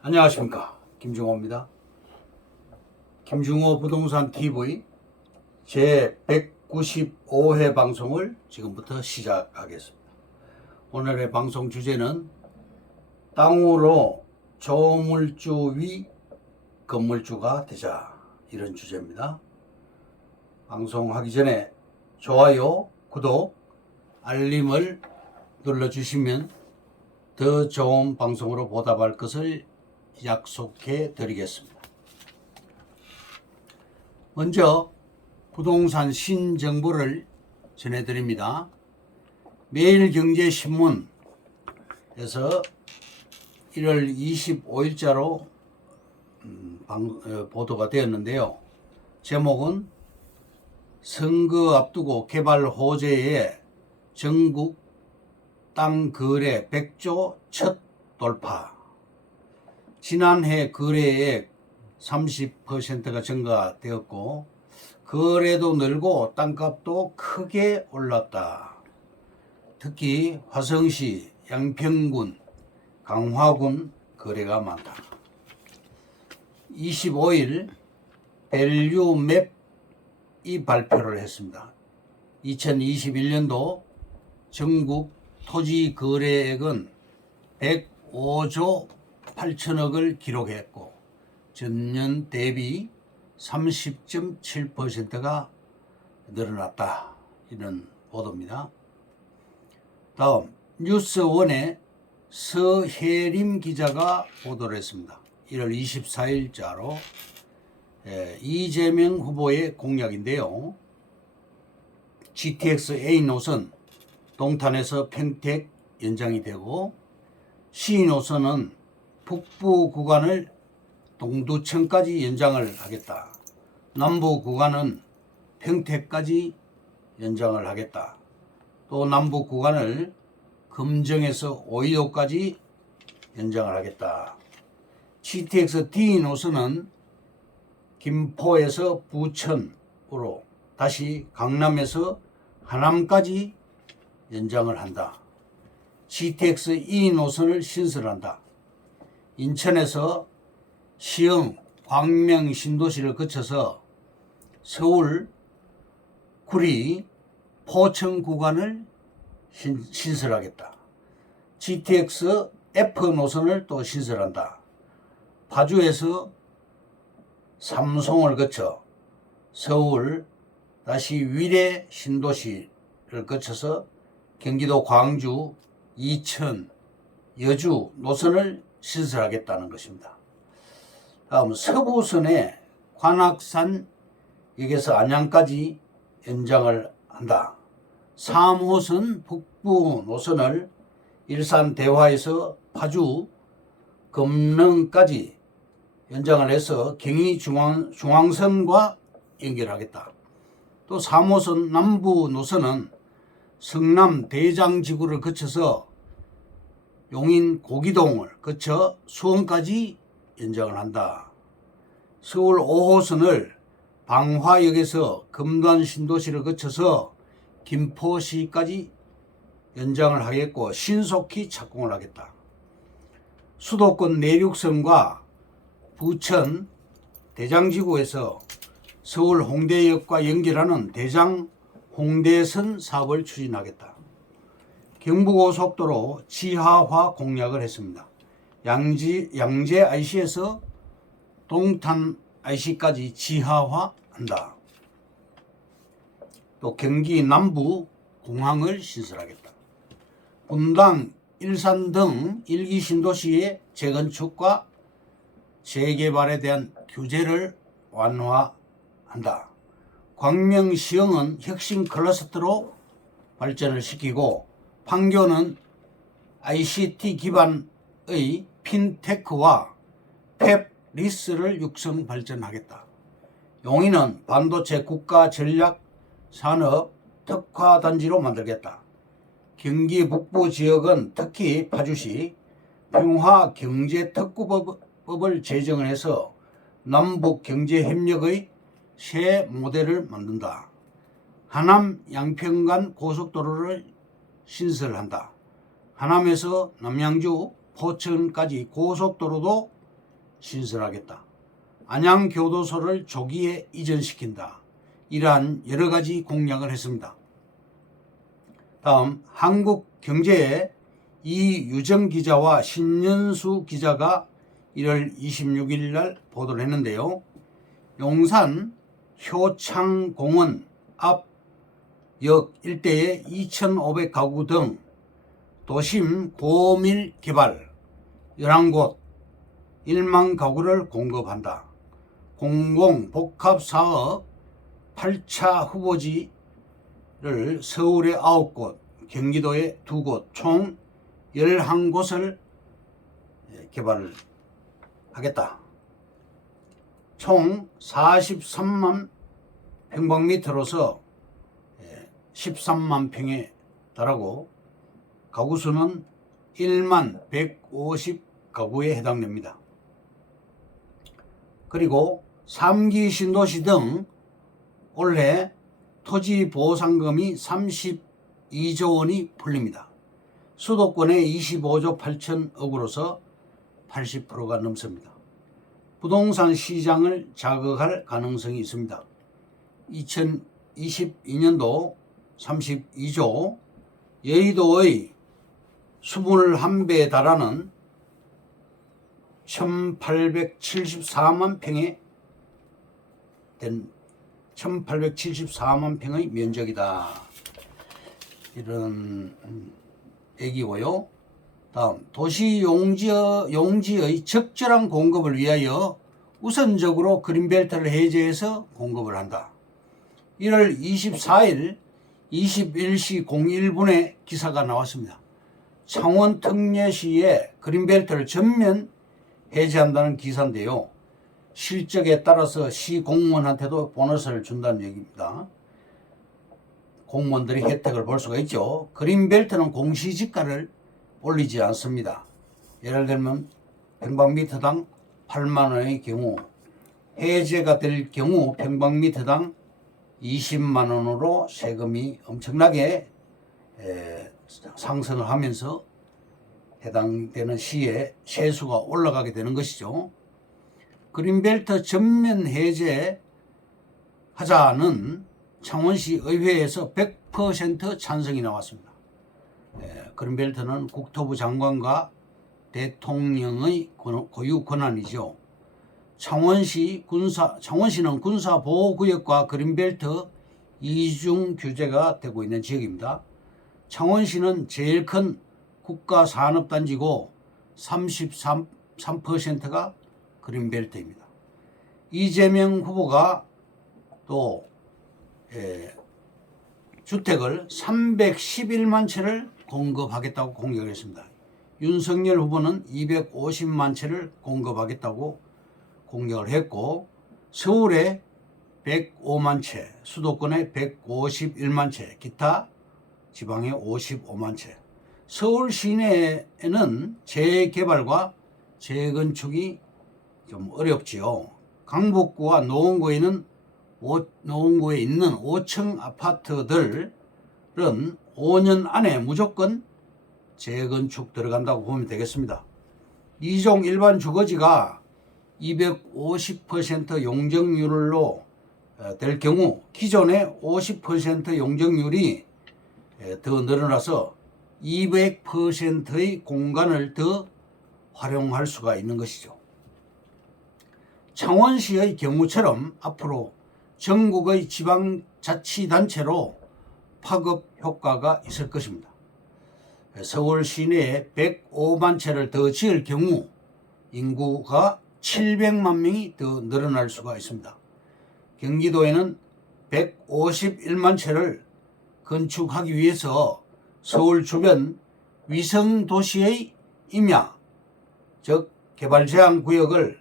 안녕하십니까, 김중호입니다. 김중호 부동산 TV 제 195회 방송을 지금부터 시작하겠습니다. 오늘의 방송 주제는 땅으로 조물주 위 건물주가 되자, 이런 주제입니다. 방송하기 전에 좋아요, 구독, 알림을 눌러주시면 더 좋은 방송으로 보답할 것을 약속해 드리겠습니다. 먼저 부동산 신정보를 전해드립니다. 매일경제신문에서 1월 25일자로 보도가 되었는데요. 제목은 선거 앞두고 개발 호재에 전국 땅 거래 100조 첫 돌파. 지난해 거래액 30%가 증가되었고 거래도 늘고 땅값도 크게 올랐다. 특히 화성시, 양평군, 강화군 거래가 많다. 25일 밸류맵이 발표를 했습니다. 2021년도 전국 토지 거래액은 105조 8천억을 기록했고 전년 대비 30.7%가 늘어났다, 이런 보도입니다. 다음 뉴스원의 서혜림 기자가 보도를 했습니다. 1월 24일자로 이재명 후보의 공약인데요. GTX A 노선 동탄에서 평택 연장이 되고 C 노선은 북부 구간을 동두천까지 연장을 하겠다. 남부 구간은 평택까지 연장을 하겠다. 또 남부 구간을 금정에서 오이도까지 연장을 하겠다. GTX D 노선은 김포에서 부천으로 다시 강남에서 하남까지 연장을 한다. GTX E 노선을 신설한다. 인천에서 시흥, 광명 신도시를 거쳐서 서울, 구리, 포천 구간을 신설하겠다. GTX F 노선을 또 신설한다. 파주에서 삼송을 거쳐 서울, 다시 위례 신도시를 거쳐서 경기도 광주, 이천, 여주 노선을 신설하겠다는 것입니다. 다음 서부선에 관악산역에서 안양까지 연장을 한다. 3호선 북부 노선을 일산 대화에서 파주, 금능까지 연장을 해서 경의 중앙선과 연결하겠다. 또 3호선 남부 노선은 성남 대장지구를 거쳐서 용인 고기동을 거쳐 수원까지 연장을 한다. 서울 5호선을 방화역에서 금단 신도시를 거쳐서 김포시까지 연장을 하겠고 신속히 착공을 하겠다. 수도권 내륙선과 부천 대장지구에서 서울 홍대역과 연결하는 대장 홍대선 사업을 추진하겠다. 경부고속도로 지하화 공약을 했습니다. 양재 IC에서 동탄 IC까지 지하화한다. 또 경기 남부 공항을 신설하겠다. 분당, 일산 등 1기 신도시의 재건축과 재개발에 대한 규제를 완화한다. 광명시흥은 혁신 클러스터로 발전을 시키고 판교는 ICT 기반의 핀테크와 펩리스를 육성 발전하겠다. 용인은 반도체 국가 전략 산업 특화 단지로 만들겠다. 경기 북부 지역은 특히 파주시 평화 경제특구법을 제정을 해서 남북 경제 협력의 새 모델을 만든다. 하남 양평간 고속도로를 신설한다. 하남에서 남양주 포천까지 고속도로도 신설하겠다. 안양교도소를 조기에 이전시킨다. 이러한 여러 가지 공약을 했습니다. 다음 한국경제의 이유정 기자와 신년수 기자가 1월 26일 날 보도를 했는데요. 용산 효창공원 앞 역 일대의 2,500가구 등 도심 고밀 개발 11곳 1만 가구를 공급한다. 공공복합사업 8차 후보지를 서울에 9곳, 경기도에 2곳, 총 11곳을 개발을 하겠다. 총 43만 평방미터로서 13만 평에 달하고 가구수는 1만 150가구에 해당됩니다. 그리고 3기 신도시 등 올해 토지보상금이 32조 원이 풀립니다. 수도권에 25조 8천억으로서 80%가 넘습니다. 부동산 시장을 자극할 가능성이 있습니다. 2022년도 32조, 여의도의 수분을 1배에 달하는 1874만 평에 된 1874만 평의 면적이다. 이런 얘기고요. 다음 도시 용지의 적절한 공급을 위하여 우선적으로 그린벨트를 해제해서 공급을 한다. 1월 24일 21시 01분에 기사가 나왔습니다. 창원 특례시에 그린벨트를 전면 해제한다는 기사인데요. 실적에 따라서 시 공무원한테도 보너스를 준다는 얘기입니다. 공무원들이 혜택을 볼 수가 있죠. 그린벨트는 공시지가를 올리지 않습니다. 예를 들면 평방미터당 8만원의 경우 해제가 될 경우 평방미터당 20만원으로 세금이 엄청나게 상승을 하면서 해당되는 시의 세수가 올라가게 되는 것이죠. 그린벨트 전면 해제 하자는 창원시 의회에서 100% 찬성이 나왔습니다. 그린벨트는 국토부 장관과 대통령의 고유 권한이죠. 창원시는 군사보호구역과 그린벨트 이중 규제가 되고 있는 지역입니다. 창원시는 제일 큰 국가산업단지고 33%가 그린벨트입니다. 이재명 후보가 또 주택을 311만 채를 공급하겠다고 공약을 했습니다. 윤석열 후보는 250만 채를 공급하겠다고 공약을 했고 서울에 105만 채, 수도권에 151만 채, 기타 지방에 55만 채. 서울 시내에는 재개발과 재건축이 좀 어렵지요. 강북구와 노원구에 있는 5층 아파트들은 5년 안에 무조건 재건축 들어간다고 보면 되겠습니다. 2종 일반 주거지가 250% 용적률로 될 경우 기존의 50% 용적률이 더 늘어나서 200%의 공간을 더 활용할 수가 있는 것이죠. 창원시의 경우처럼 앞으로 전국의 지방자치단체로 파급 효과가 있을 것입니다. 서울 시내에 105만 채를 더 지을 경우 인구가 700만 명이 더 늘어날 수가 있습니다. 경기도에는 151만 채를 건축하기 위해서 서울 주변 위성도시의 임야, 즉 개발제한구역을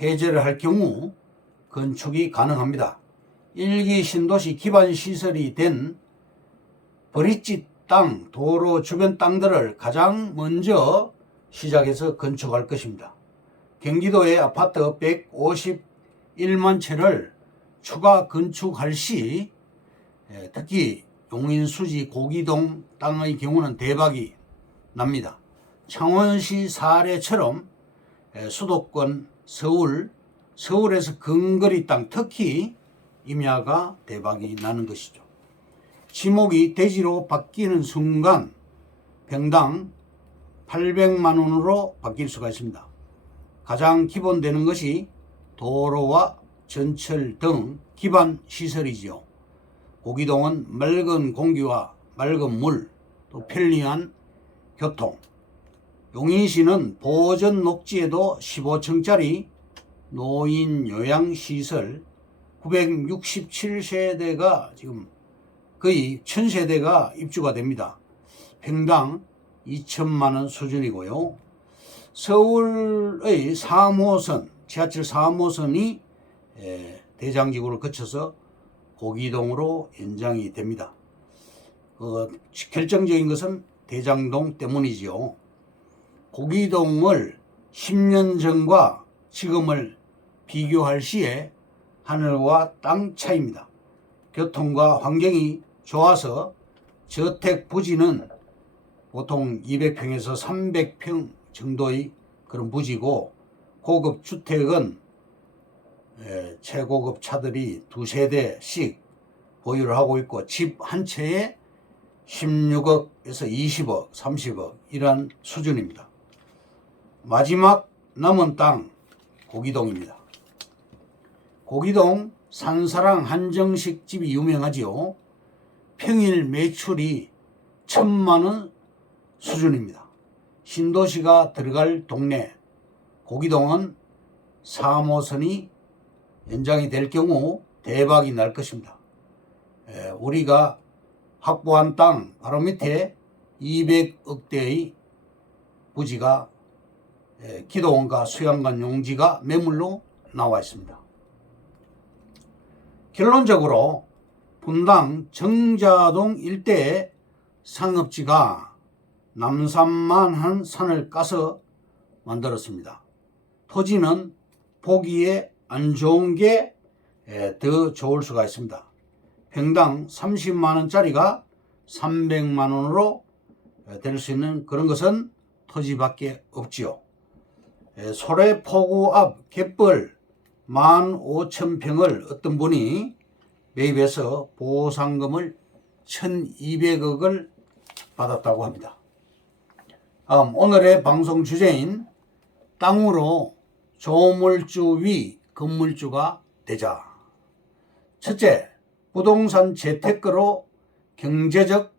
해제를 할 경우 건축이 가능합니다. 1기 신도시 기반시설이 된 브릿지 땅, 도로 주변 땅들을 가장 먼저 시작해서 건축할 것입니다. 경기도의 아파트 151만 채를 추가 건축할 시 특히 용인수지 고기동 땅의 경우는 대박이 납니다. 창원시 사례처럼 수도권 서울에서 근거리 땅 특히 임야가 대박이 나는 것이죠. 지목이 대지로 바뀌는 순간 평당 800만 원으로 바뀔 수가 있습니다. 가장 기본되는 것이 도로와 전철 등 기반 시설이지요. 고기동은 맑은 공기와 맑은 물, 또 편리한 교통. 용인시는 보전 녹지에도 15층짜리 노인 요양시설 967세대가 지금 거의 1000세대가 입주가 됩니다. 평당 2천만 원 수준이고요. 서울의 3호선, 지하철 3호선이 대장지구를 거쳐서 고기동으로 연장이 됩니다. 결정적인 것은 대장동 때문이지요. 고기동을 10년 전과 지금을 비교할 시에 하늘과 땅 차이입니다. 교통과 환경이 좋아서 저택 부지는 보통 200평에서 300평 정도의 그런 부지고, 고급 주택은 최고급 차들이 2세대씩 보유를 하고 있고, 집 한 채에 16억에서 20억, 30억 이런 수준입니다. 마지막 남은 땅 고기동입니다. 고기동 산사랑 한정식 집이 유명하지요. 평일 매출이 1000만 원 수준입니다. 신도시가 들어갈 동네 고기동은 3호선이 연장이 될 경우 대박이 날 것입니다. 우리가 확보한 땅 바로 밑에 200억대의 부지가 기도원과 수양관 용지가 매물로 나와 있습니다. 결론적으로 분당 정자동 일대의 상업지가 남산만 한 산을 까서 만들었습니다. 토지는 보기에 안 좋은 게 더 좋을 수가 있습니다. 평당 30만 원짜리가 300만 원으로 될 수 있는 그런 것은 토지밖에 없지요. 소래포구 앞 갯벌 15,000평을 어떤 분이 매입해서 보상금을 1,200억을 받았다고 합니다. 다음 오늘의 방송 주제인 땅으로 조물주 위 건물주가 되자. 첫째, 부동산 재테크로 경제적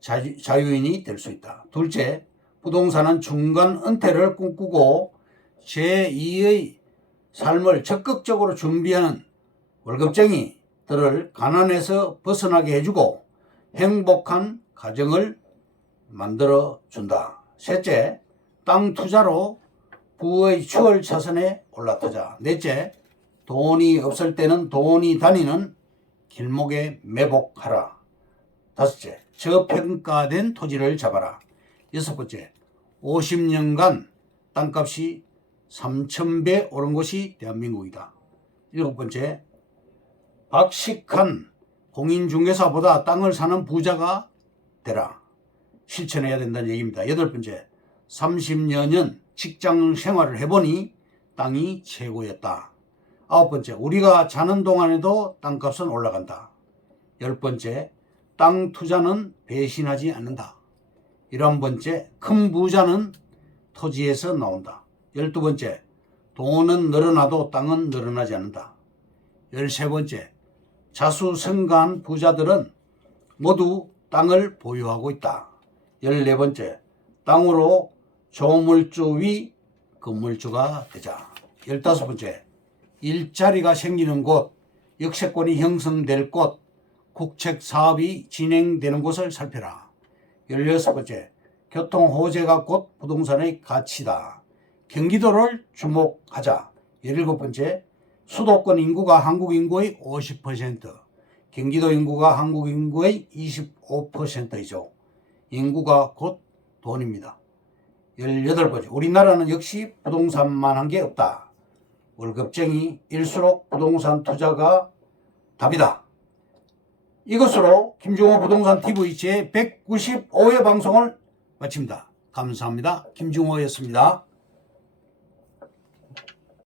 자유인이 될 수 있다. 둘째, 부동산은 중간 은퇴를 꿈꾸고 제2의 삶을 적극적으로 준비하는 월급쟁이들을 가난에서 벗어나게 해주고 행복한 가정을 만들어준다. 셋째, 땅 투자로 부의 추월 차선에 올라타자. 넷째, 돈이 없을 때는 돈이 다니는 길목에 매복하라. 다섯째, 저평가된 토지를 잡아라. 여섯 번째, 50년간 땅값이 3,000배 오른 곳이 대한민국이다. 일곱 번째, 박식한 공인중개사보다 땅을 사는 부자가 되라. 실천해야 된다는 얘기입니다. 여덟 번째, 30여 년 직장 생활을 해보니 땅이 최고였다. 아홉 번째, 우리가 자는 동안에도 땅값은 올라간다. 열 번째, 땅 투자는 배신하지 않는다. 11번째, 큰 부자는 토지에서 나온다. 12번째, 돈은 늘어나도 땅은 늘어나지 않는다. 13번째, 자수성가한 부자들은 모두 땅을 보유하고 있다. 14번째, 땅으로 조물주 위 건물주가 되자. 15번째, 일자리가 생기는 곳, 역세권이 형성될 곳, 국책 사업이 진행되는 곳을 살펴라. 16번째, 교통 호재가 곧 부동산의 가치다. 경기도를 주목하자. 17번째, 수도권 인구가 한국 인구의 50%, 경기도 인구가 한국 인구의 25%이죠. 인구가 곧 돈입니다. 18번째, 우리나라는 역시 부동산만 한 게 없다. 월급쟁이일수록 부동산 투자가 답이다. 이것으로 김중호 부동산 TV 제 195회 방송을 마칩니다. 감사합니다. 김중호였습니다.